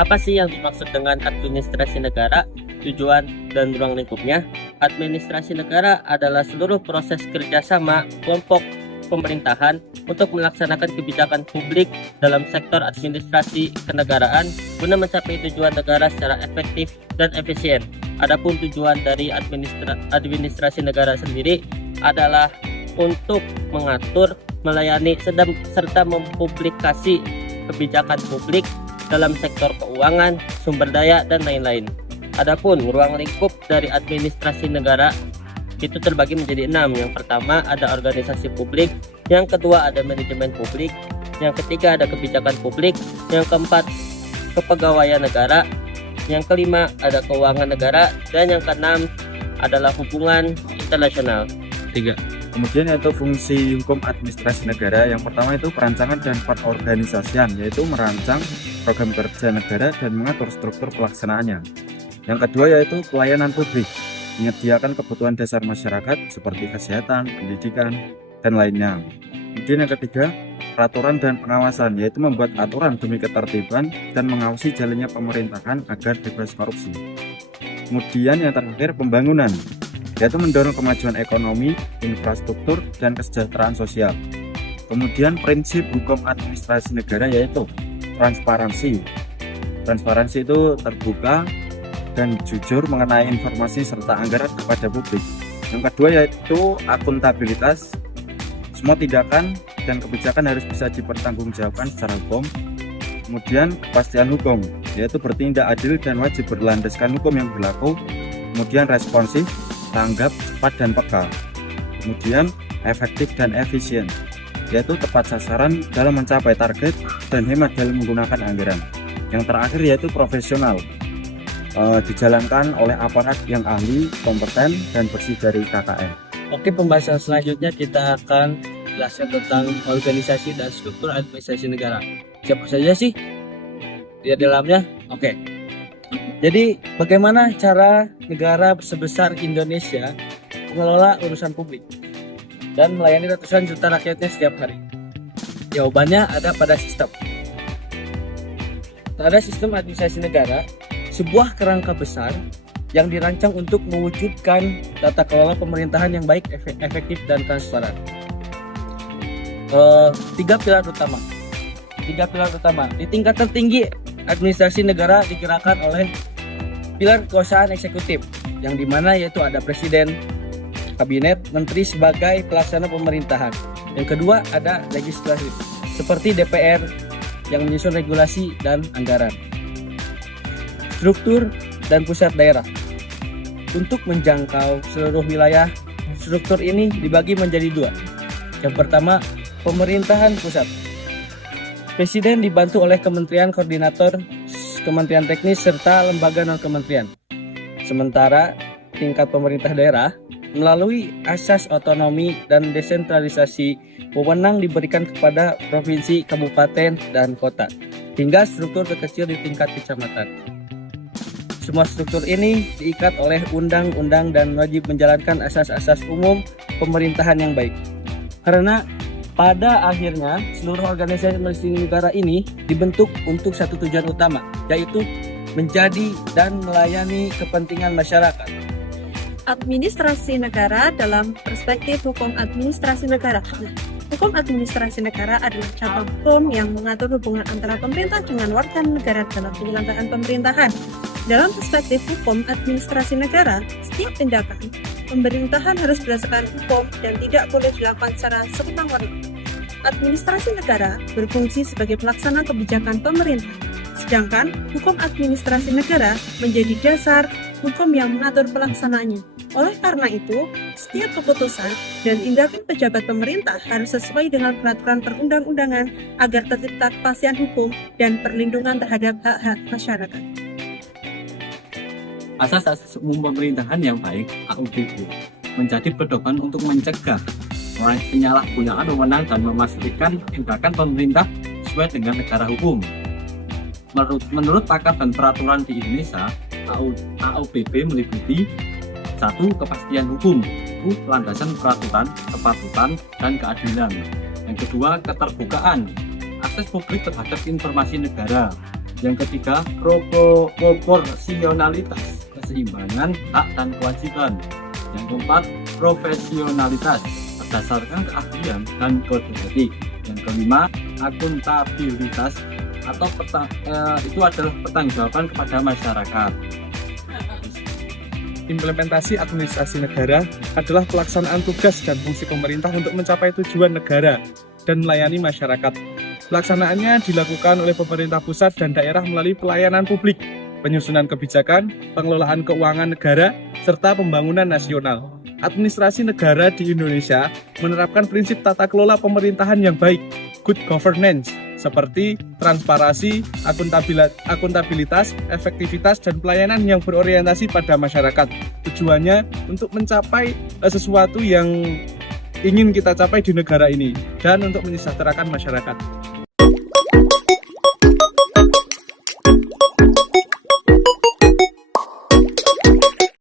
Apa sih yang dimaksud dengan administrasi negara, tujuan dan ruang lingkupnya? Administrasi negara adalah seluruh proses kerjasama kelompok pemerintahan untuk melaksanakan kebijakan publik dalam sektor administrasi kenegaraan guna mencapai tujuan negara secara efektif dan efisien. Adapun tujuan dari administrasi negara sendiri adalah untuk mengatur, melayani, serta mempublikasi kebijakan publik dalam sektor keuangan, sumber daya, dan lain-lain. Adapun ruang lingkup dari administrasi negara itu terbagi menjadi 6. Yang pertama ada organisasi publik, yang kedua ada manajemen publik, yang ketiga ada kebijakan publik, yang keempat kepegawaian negara, yang kelima ada keuangan negara, dan yang keenam adalah hubungan internasional. 3. Kemudian yaitu fungsi hukum administrasi negara. Yang pertama itu perancangan dan pengorganisasian, yaitu merancang program kerja negara dan mengatur struktur pelaksanaannya. Yang kedua yaitu pelayanan publik, menyediakan kebutuhan dasar masyarakat seperti kesehatan, pendidikan, dan lainnya. Kemudian yang ketiga, peraturan dan pengawasan, yaitu membuat aturan demi ketertiban dan mengawasi jalannya pemerintahan agar bebas korupsi. Kemudian yang terakhir, pembangunan, yaitu mendorong kemajuan ekonomi, infrastruktur, dan kesejahteraan sosial. Kemudian prinsip hukum administrasi negara yaitu transparansi. Transparansi itu terbuka dan jujur mengenai informasi serta anggaran kepada publik. Yang kedua yaitu akuntabilitas. Semua tindakan dan kebijakan harus bisa dipertanggungjawabkan secara hukum. Kemudian kepastian hukum, yaitu bertindak adil dan wajib berlandaskan hukum yang berlaku. Kemudian responsif, tanggap, cepat, dan peka. Kemudian efektif dan efisien, yaitu tepat sasaran dalam mencapai target dan hemat dalam menggunakan anggaran. Yang terakhir yaitu profesional, dijalankan oleh aparat yang ahli, kompeten, dan bersih dari KKN. Oke, pembahasan selanjutnya kita akan jelaskan tentang organisasi dan struktur administrasi negara. Siapa saja sih di dalamnya? Oke. Jadi, bagaimana cara negara sebesar Indonesia mengelola urusan publik dan melayani ratusan juta rakyatnya setiap hari? Jawabannya ada pada sistem. Ada sistem administrasi negara, sebuah kerangka besar yang dirancang untuk mewujudkan tata kelola pemerintahan yang baik, efektif, dan transparan. Tiga pilar utama. Di tingkat tertinggi, administrasi negara digerakkan oleh pilar kekuasaan eksekutif, yang dimana yaitu ada presiden, kabinet, menteri sebagai pelaksana pemerintahan. Yang kedua ada legislatif, seperti DPR yang menyusun regulasi dan anggaran. Struktur dan pusat daerah. Untuk menjangkau seluruh wilayah, struktur ini dibagi menjadi 2. Yang pertama, pemerintahan pusat. Presiden dibantu oleh kementerian koordinator, kementerian teknis, serta lembaga non-kementerian. Sementara tingkat pemerintah daerah melalui asas otonomi dan desentralisasi, wewenang diberikan kepada provinsi, kabupaten, dan kota, hingga struktur terkecil di tingkat kecamatan. Semua struktur ini diikat oleh undang-undang dan wajib menjalankan asas-asas umum pemerintahan yang baik. Karena pada akhirnya seluruh organisasi negara ini dibentuk untuk satu tujuan utama, yaitu menjadi dan melayani kepentingan masyarakat. Administrasi negara dalam perspektif hukum administrasi negara. Hukum administrasi negara adalah cabang hukum yang mengatur hubungan antara pemerintah dengan warga negara dalam penyelenggaraan pemerintahan. Dalam perspektif hukum administrasi negara, setiap tindakan pemerintahan harus berdasarkan hukum dan tidak boleh dilakukan secara semena-mena. Administrasi negara berfungsi sebagai pelaksana kebijakan pemerintah, sedangkan hukum administrasi negara menjadi dasar hukum yang mengatur pelaksanaannya. Oleh karena itu, setiap keputusan dan tindakan pejabat pemerintah harus sesuai dengan peraturan perundang-undangan agar tercipta kepastian hukum dan perlindungan terhadap hak-hak masyarakat. Asas-asas umum pemerintahan yang baik (AUPB) menjadi pedoman untuk mencegah penyalahgunaan wewenang dan memastikan tindakan pemerintah sesuai dengan negara hukum. Menurut pakar dan peraturan di Indonesia, AUPB meliputi 1. Kepastian hukum, itu landasan peraturan, kepatutan, dan keadilan. Yang kedua, keterbukaan, akses publik terhadap informasi negara. Yang ketiga, proporsionalitas, keseimbangan hak dan kewajiban. Yang keempat, profesionalitas, berdasarkan keahlian dan kode etik. Yang kelima, akuntabilitas atau itu adalah pertanggungjawaban kepada masyarakat. Implementasi administrasi negara adalah pelaksanaan tugas dan fungsi pemerintah untuk mencapai tujuan negara dan melayani masyarakat. Pelaksanaannya dilakukan oleh pemerintah pusat dan daerah melalui pelayanan publik, penyusunan kebijakan, pengelolaan keuangan negara, serta pembangunan nasional. Administrasi negara di Indonesia menerapkan prinsip tata kelola pemerintahan yang baik, good governance, seperti transparansi, akuntabilitas, efektivitas, dan pelayanan yang berorientasi pada masyarakat. Tujuannya untuk mencapai sesuatu yang ingin kita capai di negara ini dan untuk mensejahterakan masyarakat.